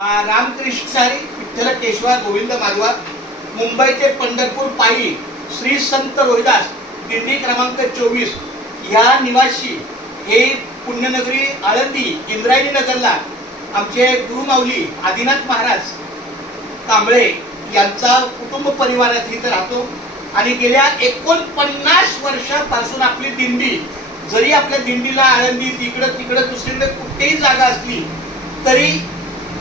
रामकृष्ण हरी विठ्ठल केशवा गोविंद माधवा मुंबई ते पंढरपूर पायी श्री संत रोहिदास दिंडी क्रमांक 24 ह्या निवासी हे पुण्यनगरी आळंदी इंद्रायणी नगरला आमचे गुरुमाऊली आदिनाथ महाराज कांबळे यांचा कुटुंब परिवारात इथं राहतो आणि गेल्या 49 वर्षापासून आपली दिंडी जरी आपल्या दिंडीला आळंदी तिकडं दुसरीकडे कुठेही जागा असली तरी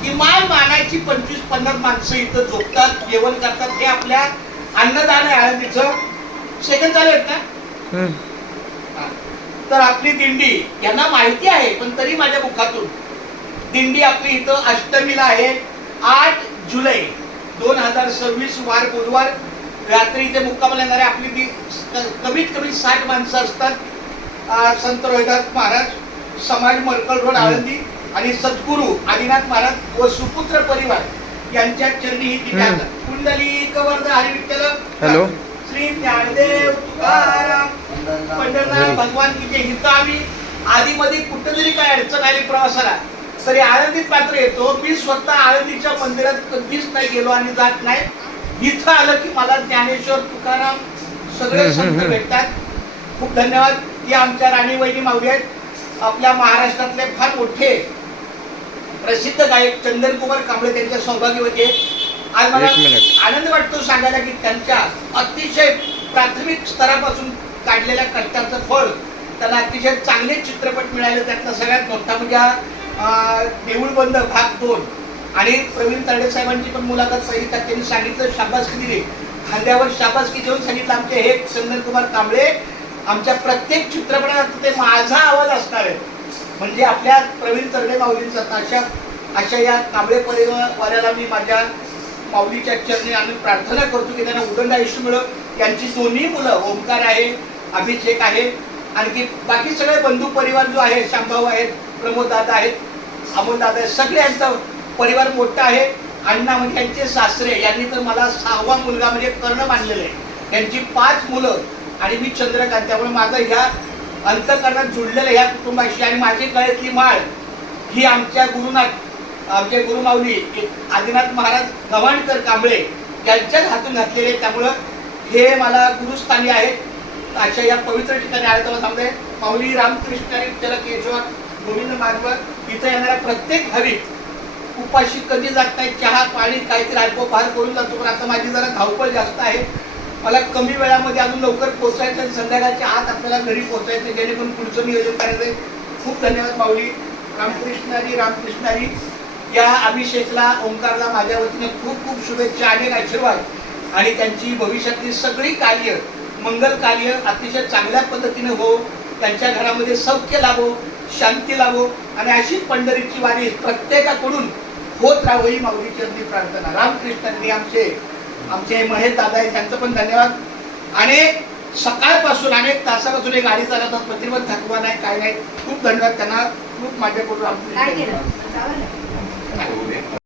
किमान मानाची 25-50 माणसं इथं झोपतात जेवण करतात. हे आपल्या अन्नदान आहे आळंदीचं. सेकंड चालू आहेत ना. तर आपली दिंडी यांना माहिती आहे पण तरी माझ्या मुखातून दिंडी आपली इथं अष्टमीला आहे 8 जुलै 2026 वार बुधवार रात्री इथे मुक्कामाला येणारे आपली कमीत कमी 60 माणसं असतात. संत रोहिदास महाराज समाज मरकल रोड आळंदी आणि सद्गुरू आदिनाथ महाराज व सुपुत्र परिवार यांच्या चरणी ही दिंडी आहे. कुंडलिक वरद हरी विठ्ठल हॅलो श्री ज्ञानदेव तुकाराम पंढरनाथ भगवान की जय. हिथं आम्ही आधीमध्ये कुठेतरी काय अडचण आली प्रवासाला तरी आळंदीत मात्र येतो. मी स्वतः आळंदीच्या मंदिरात कधीच नाही गेलो आणि जात नाही. इथं आलं की मला ज्ञानेश्वर तुकाराम सगळे संत भेटतात. खूप धन्यवाद. या आमच्या राणी वहिनी माऊली आहेत. आपल्या महाराष्ट्रातले फार मोठे प्रसिद्ध गायक चंदनकुमार कांबळे त्यांच्या सौभाग्यवती आहेत. आज मला आनंद वाटतो सांगायला की त्यांच्या अतिशय प्राथमिक स्तरापासून काढलेल्या कष्टाचं फळ त्यांना अतिशय चांगले चित्रपट मिळाले. त्यातला सगळ्यात मोठा म्हणजे देऊळबंद भाग 2 आणि प्रवीण तरडे साहेबांची पण मुलाखत पहिली त्यांनी सांगितलं शाबासकी दिली खांद्यावर शाबासकी देऊन सांगितलं आमचे हे चंदनकुमार कांबळे आमच्या प्रत्येक चित्रपटात ते माझा आवाज असणार आहे. म्हणजे आपल्या प्रवीण तरडे माऊलींचा अशा या कांबळे परिवाराला मी माझ्या माऊलीच्या चरणी आम्ही प्रार्थना करतो की त्यांना उदंड आयुष्य मिळो. यांची दोन्ही मुलं ओंकार आहे अभिषेक आहे आणखी बाकी सगळे बंधू परिवार जो आहे शांभाऊ आहेत प्रमोद दादा आहेत अमोल दादा आहेत सगळ्यांचा परिवार मोठा आहे. अण्णा म्हणजे यांचे सासरे यांनी तर मला 6वा मुलगा म्हणजे कर्ण मानलेलं आहे. त्यांची 5 मुलं आणि मी चंद्रकांत. त्यामुळे माझं ह्या अंतकरणात जुळलेलं ह्या कुटुंबाशी आणि माझी गळ्यातली माळ ही आमच्या गुरुनाथ आमचे गुरुमाऊली आदिनाथ महाराज गव्हाणकर कांबळे यांच्याच हातून घातलेले आहे. त्यामुळं हे मला गुरुस्थानी आहेत. अशा या पवित्र ठिकाणी आले तर सांगते माऊली रामकृष्ण विठ्ठल केशवा गोविंद माधवा इथं येणाऱ्या प्रत्येक भाविक उपाशी कधी जात नाही. चहा पाणी काहीतरी अल्पोपहार करून जातो. पण आता माझी जरा धावपळ जास्त आहे. मला कमी वेळामध्ये अजून लवकर पोहोचायचं आणि संध्याकाळच्या आत आपल्याला घरी पोहोचायचं जेणेकरून पुढचं नियोजन करायचं. खूप धन्यवाद माऊली. रामकृष्णारी रामकृष्णारी. या अभिषेकला ओंकारला माझ्या वतीने खूप खूप शुभेच्छा अनेक आशीर्वाद आणि त्यांची भविष्यातली सगळी कार्य मंगल कार्य अतिशय चांगल्या पद्धतीने हो. त्यांच्या घरामध्ये सौख्य लाभो शांती लाभो आणि अशी पंढरीची वारी प्रत्येकाकडून होत राहावं ही माऊलीची प्रार्थना. रामकृष्णांनी आमचे महेश दादा आहेत त्यांचं पण धन्यवाद. अनेक सकाळपासून अनेक तासापासून एक गाडी चालवतात प्रतिबंध थकवा नाही काय नाही. खूप धन्यवाद त्यांना. खूप माझ्याकडून